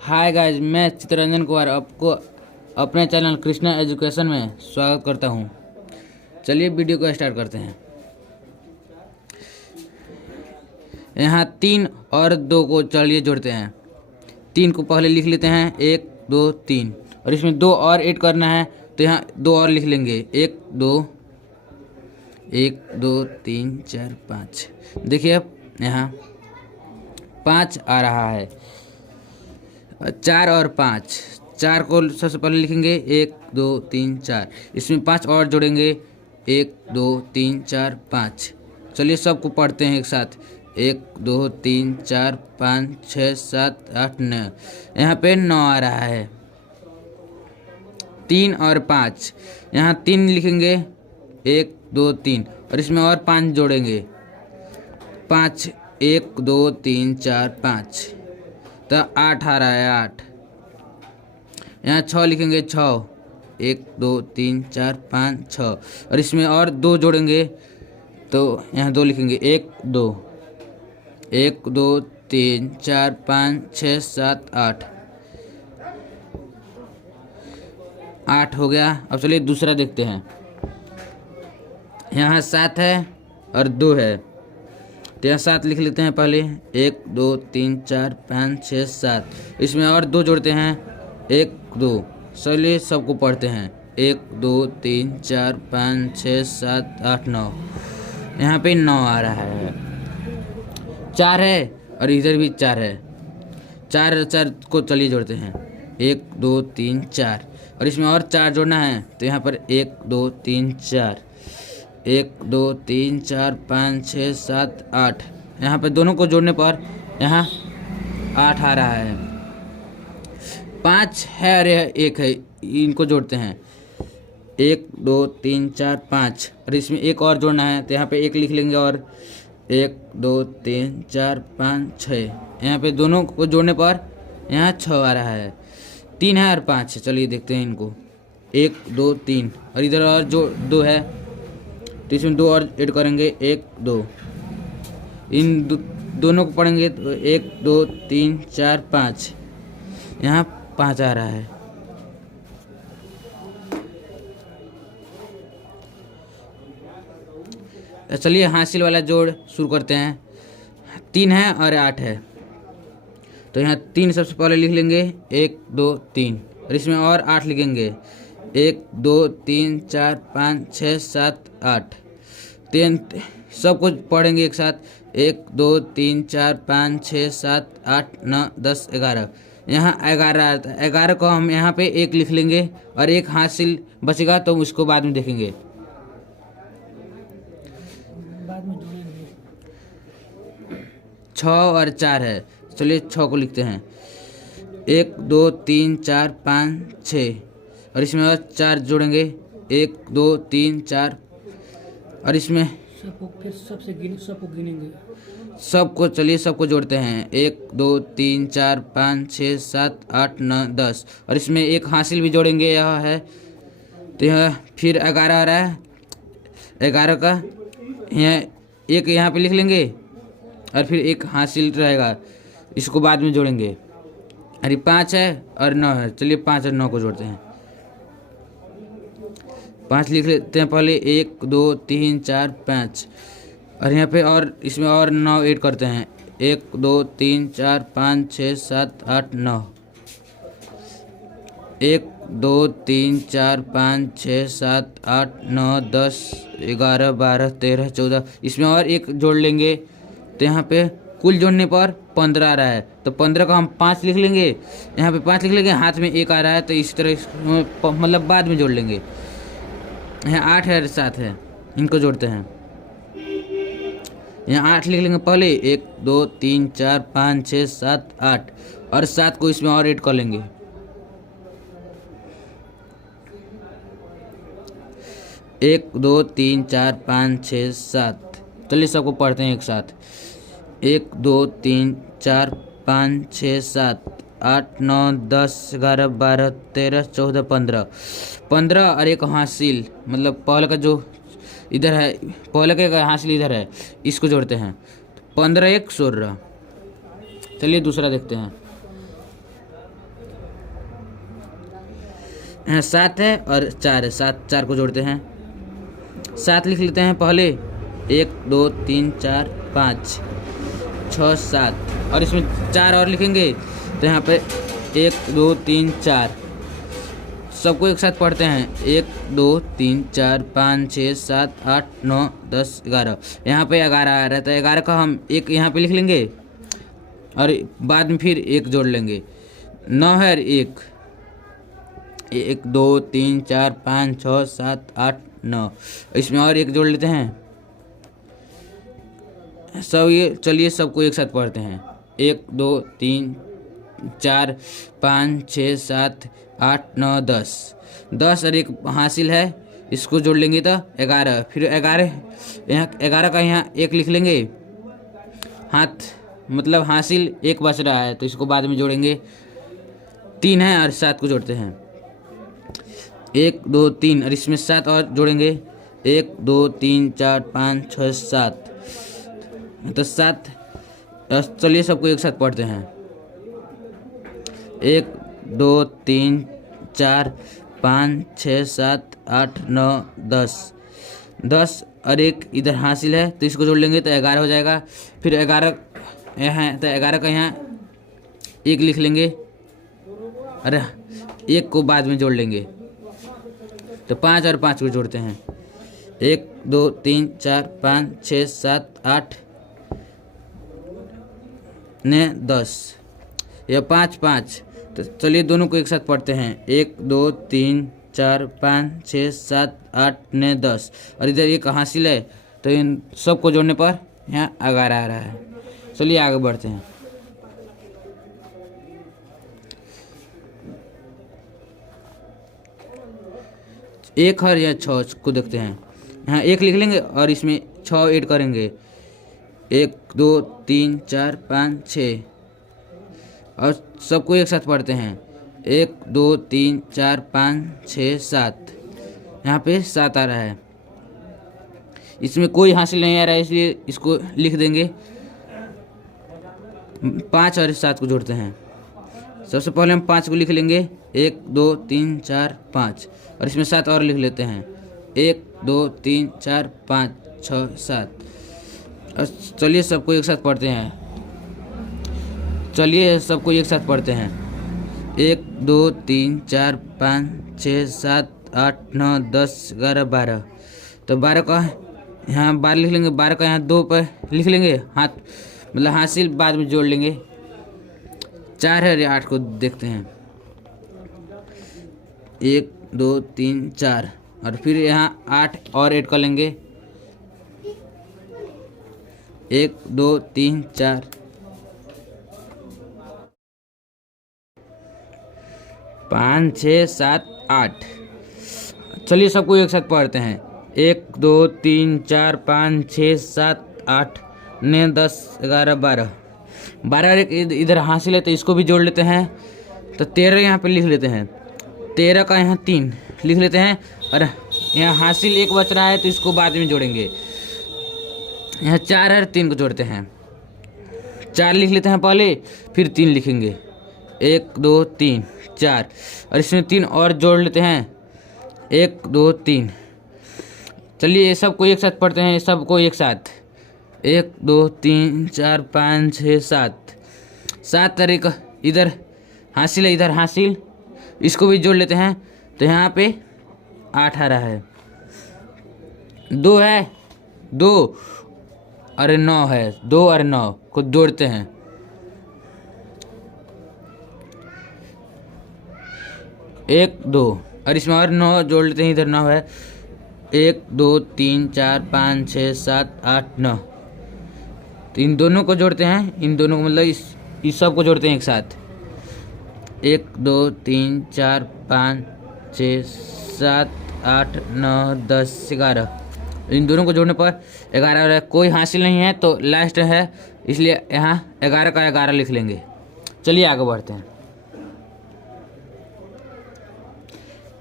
Hi guys, मैं चितरंजन कुमार आपको अपने चैनल कृष्णा एजुकेशन में स्वागत करता हूं। चलिए वीडियो को स्टार्ट करते हैं। यहाँ 3 और 2 को चलिए जोड़ते हैं। 3 को पहले लिख लेते हैं, 1 2 3, और इसमें 2 और ऐड करना है तो यहाँ 2 और लिख लेंगे, 1 2 3 4 5। देखिए अब यहाँ 5 आ रहा है। 4 और 5, 4 को सबसे पहले लिखेंगे, 1 2 3 4, इसमें 5 और जोड़ेंगे, 1 2 3 4 5। चलिए सबको पढ़ते हैं एक साथ, 1 2 3 4 5 6 7 8 9। यहाँ पे 9 आ रहा है। 3 और 5, यहाँ 3 लिखेंगे, 1 2 3, और इसमें और 5 जोड़ेंगे, 5 1 2 3 4 5, तो 8 आ रहा है। 8 यहाँ 6 लिखेंगे, 6 1 2 3 4 5 6, और इसमें और 2 जोड़ेंगे तो यहाँ 2 लिखेंगे, 1 2 1 2 3 4 5 6 7 8। 8 हो गया। अब चलिए दूसरा देखते हैं। यहाँ 7 है और 2 है, तो यहाँ 7 लिख लेते हैं पहले, 1 2 3 4 5 6 7, इसमें और 2 जोड़ते हैं, 1 2। चलिए सबको पढ़ते हैं, 1 2 3 4 5 6 7 8 9। यहाँ पे 9 आ रहा है। 4 है और इधर भी 4 है। 4 4 को चलिए जोड़ते हैं, 1 2 3 4, और इसमें और 4 जोड़ना है तो यहाँ पर 1 2 3 4, 1 2 3 4 5 6 7 8। यहाँ पे दोनों को जोड़ने पर यहाँ 8 आ रहा है। 5 है और यह 1 है, इनको जोड़ते हैं, 1 2 3 4 5, और इसमें 1 और जोड़ना है तो यहाँ पे 1 लिख लेंगे, और 1 2 3 4 5 6। यहाँ पे दोनों को जोड़ने पर यहाँ 6 आ रहा है। 3 है और 5 है। चलिए देखते हैं इनको, 1 2 3, और इधर और जो 2 है तो इसमें 2 और ऐड करेंगे, 1 2। इन दोनों को पढ़ेंगे तो 1 2 3 4 5, यहाँ 5 आ रहा है। चलिए हासिल वाला जोड़ शुरू करते हैं। 3 है और 8 है, तो यहाँ 3 सबसे पहले लिख लेंगे, 1 2 3, और इसमें और 8 लिखेंगे, 1 2 3 4 5 6 7 8। 3 सब कुछ पढ़ेंगे एक साथ, 1 2 3 4 5 6 7 8 9 10 11। यहाँ 11 आता है। 11 को हम यहाँ पे 1 लिख लेंगे, और 1 हासिल बचेगा तो उसको बाद में देखेंगे। 6 और 4 है, चलिए 6 को लिखते हैं, 1 2 3 4 5 6, और इसमें और 4 जोड़ेंगे, 1 2 3 4, और इसमें सबको गिनेंगे। सबको चलिए सबको जोड़ते हैं, 1 2 3 4 5 6 7 8 9 10, और इसमें 1 हासिल भी जोड़ेंगे, यह है तो यह फिर 11 आ रहा है। 11 का यहाँ 1 यहाँ पे लिख लेंगे, और फिर 1 हासिल रहेगा, इसको बाद में जोड़ेंगे। अरे 5 है और 9 है, चलिए 5 और 9 को जोड़ते हैं। 5 लिख लेते हैं पहले, 1 2 3 4 5, और यहाँ पे और इसमें और 9 ऐड करते हैं, 1 2 3 4 5 6 7 8 9। 1 2 3 4 5 6 7 8 9 10 11 12 13 14, इसमें और 1 जोड़ लेंगे तो यहाँ पे कुल जोड़ने पर 15 आ रहा है। तो 15 को हम 5 लिख लेंगे, यहाँ पे 5 लिख लेंगे, हाथ में 1 आ रहा है तो इस तरह मतलब बाद में जोड़ लेंगे। यहाँ 8 है और 7 है, इनको जोड़ते हैं। यहाँ 8 लिख लेंगे पहले, 1 2 3 4 5 6 7 8, और 7 को इसमें और ऐड कर लेंगे। 1 2 3 4 5 6 7। चलिए सबको पढ़ते हैं एक साथ, 1 2 3 4 5 6 7 8 9 10 11 12 13 14 15। 15 और 1 हासिल, मतलब पहले का जो इधर है, पहले का हासिल इधर है, इसको जोड़ते हैं, 15 1 16। चलिए दूसरा देखते हैं। यहाँ 7 है और 4 है, 7 4 को जोड़ते हैं। 7 लिख लेते हैं पहले, 1 2 3 4 5 6 7, और इसमें 4 और लिखेंगे तो यहाँ पे 1 2 3 4। सबको एक साथ पढ़ते हैं, 1 2 3 4 5 6 7 8 9 10 11। यहाँ पे 11 आ रहा है तो 11 का हम एक यहाँ पे लिख लेंगे और बाद में फिर एक जोड़ लेंगे। 9 है, 1 1 2 3 4 5 6 7 8 9, इसमें और एक जोड़ लेते हैं सब। ये चलिए सबको एक साथ पढ़ते हैं, 1 2 3 4 5 6 7 8 9 10। 10 और एक हासिल है, इसको जोड़ लेंगे तो 11। फिर 11 यहाँ 11 का यहाँ एक लिख लेंगे, हाथ मतलब हासिल एक बच रहा है तो इसको बाद में जोड़ेंगे। 3 है और 7 को जोड़ते हैं, 1 2 3, और इसमें 7 और जोड़ेंगे, 1 2 3 4 5 6 7, तो 7। चलिए सबको एक साथ पढ़ते हैं, 1 2 3 4 5 6 7 8 9 10। 10 और एक इधर हासिल है तो इसको जोड़ लेंगे तो 11 हो जाएगा। फिर 11 यहाँ तो 11 का यहाँ एक लिख लेंगे, अरे एक को बाद में जोड़ लेंगे तो 5 और 5 को जोड़ते हैं, 1 2 3 4 5 6 7 8 9 10, या 5 5। तो चलिए दोनों को एक साथ पढ़ते हैं, 1 2 3 4 5 6 7 8 9 10, और इधर एक हासिल है तो इन सबको जोड़ने पर यहाँ 11 आ रहा है। चलिए आगे बढ़ते हैं। एक हर या 6 को देखते हैं, यहाँ एक लिख लेंगे और इसमें 6 ऐड करेंगे, 1 2 3 4 5 6, और सबको एक साथ पढ़ते हैं, 1 2 3 4 5 6 7। यहाँ पे 7 आ रहा है, इसमें कोई हासिल नहीं आ रहा है इसलिए इसको लिख देंगे। 5 और 7 को जोड़ते हैं, सबसे पहले हम 5 को लिख लेंगे, 1 2 3 4 5, और इसमें 7 और लिख लेते हैं, 1 2 3 4 5 6 7। और चलिए सबको एक साथ पढ़ते हैं, 1 2 3 4 5 6 7 8 9 10 11 12। तो 12 का यहाँ 12 लिख लेंगे, 12 का यहाँ 2 पर लिख लेंगे, हाथ मतलब हासिल बाद में जोड़ लेंगे। 4 है, 8 को देखते हैं, 1 2 3 4, और फिर यहाँ 8 और ऐड कर लेंगे, 1 2 3 4 5 6 7 8। चलिए सबको एक साथ पढ़ते हैं, 1 2 3 4 5 6 7 8 9 10 11 12। 12 एक इधर हासिल है तो इसको भी जोड़ लेते हैं, तो 13 यहाँ पे लिख लेते हैं, 13 का यहाँ 3 लिख लेते हैं, और यहाँ हासिल एक बच रहा है तो इसको बाद में जोड़ेंगे। यहाँ 4 और 3 को जोड़ते हैं, 4 लिख लेते हैं पहले, फिर 3 लिखेंगे, 1 2 3 4, और इसमें 3 और जोड़ लेते हैं, 1 2 3। चलिए ये सबको एक साथ पढ़ते हैं, सबको एक साथ, 1 2 3 4 5 6 7। 7 तारीख इधर हासिल है, इधर हासिल, इसको भी जोड़ लेते हैं तो यहाँ पे 8 आ रहा है, 2 है 2 और 9 है, 2 और 9 को जोड़ते हैं, 1 2, और इसमें और 9 जोड़ लेते हैं, इधर 9 है, 1 2 3 4 5 6 7 8 9। तो इन दोनों को जोड़ते हैं, इन दोनों को मतलब इस सब को जोड़ते हैं एक साथ, 1 2 3 4 5 6 7 8 9 10 11। इन दोनों को जोड़ने पर 11 और कोई हासिल नहीं है तो लास्ट है, इसलिए यहाँ 11 का 11 लिख लेंगे। चलिए आगे बढ़ते हैं।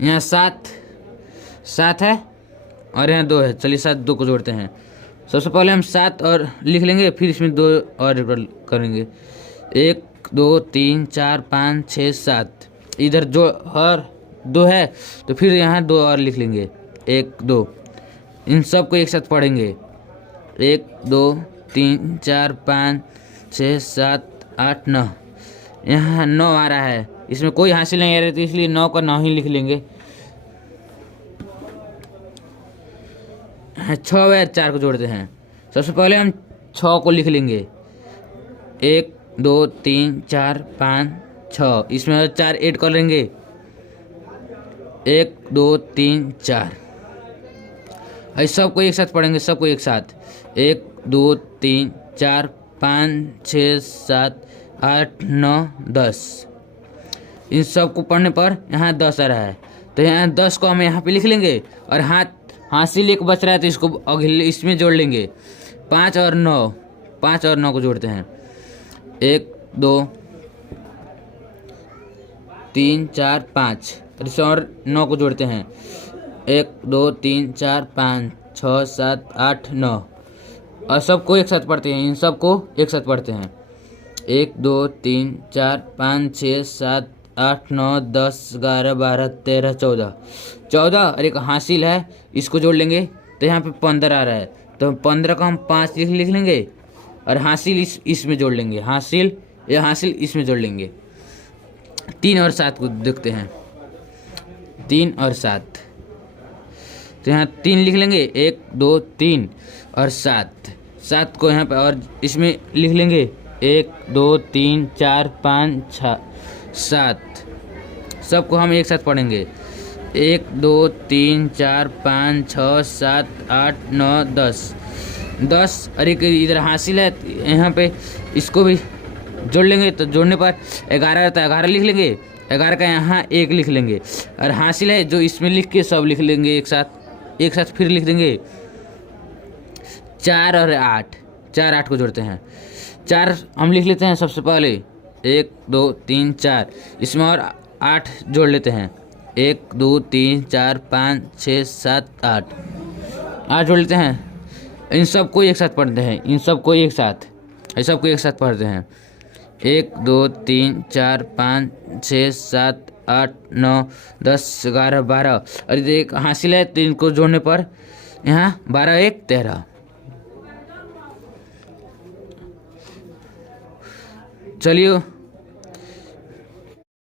यहाँ 7 है और यहाँ 2 है, चलिए 7 2 को जोड़ते हैं। सबसे पहले हम 7 और लिख लेंगे, फिर इसमें 2 और करेंगे, 1 2 3 4 5 6 7। इधर जो हर 2 है तो फिर यहाँ 2 और लिख लेंगे, 1 2। इन सब को एक साथ पढ़ेंगे, 1 2 3 4 5 6 7 8 9। यहाँ 9 आ रहा है, इसमें कोई हासिल नहीं आ रहा, तो इसलिए 9 का 9 ही लिख लेंगे। 6 और 4 को जोड़ते हैं। सबसे पहले हम 6 को लिख लेंगे, 1 2 3 4 5 6। इसमें 4 ऐड कर लेंगे, 1 2 3 4। ऐसे सबको एक साथ पढ़ेंगे, सबको एक साथ, 1 2 3 4 5 6 7 8 9 10। इन सब को पढ़ने पर यहाँ 10 आ रहा है, तो यहाँ 10 को हम यहाँ पे लिख लेंगे और हासिल एक बच रहा है तो इसको अगले इसमें जोड़ लेंगे। 5 और 9 को जोड़ते हैं, 1 2 3 4 5। और इसे और 9 को जोड़ते हैं, 1 2 3 4 5 6 7 8 9। और सबको एक साथ पढ़ते हैं, इन सबको एक साथ पढ़ते हैं, 1 2 3 4 5 6 7 8 9 10 11 12 13 14 और एक हासिल है, इसको जोड़ लेंगे तो यहाँ पे 15 आ रहा है, तो 15 का हम 5 लिख लेंगे और हासिल इसमें जोड़ लेंगे, हासिल इसमें जोड़ लेंगे। 3 और 7 को देखते हैं, 3 और 7, तो यहाँ 3 लिख लेंगे, 1 2 3 और 7 को यहाँ पे और इसमें लिख लेंगे, 1 2 3 4 5 6 7। सबको हम एक साथ पढ़ेंगे, 1 2 3 4 5 6 7 8 9 10। अरे इधर हासिल है, यहाँ पे इसको भी जोड़ लेंगे, तो जोड़ने पर 11 रहता है, 11 लिख लेंगे, 11 का यहाँ 1 लिख लेंगे। और हासिल है जो इसमें लिख के सब लिख लेंगे एक साथ फिर लिख देंगे। 4 और 8 को जोड़ते हैं, 4 हम लिख लेते हैं सबसे पहले, 1 2 3 4। इसमें और 8 जोड़ लेते हैं, 1 2 3 4 5 6 7 8 जोड़ लेते हैं। इन सबको एक साथ पढ़ते हैं, सबको एक साथ पढ़ते हैं, 1 2 3 4 5 6 7 8 9 10 11 12। और एक हासिल है तो इनको जोड़ने पर यहाँ 12 1 13। चलिए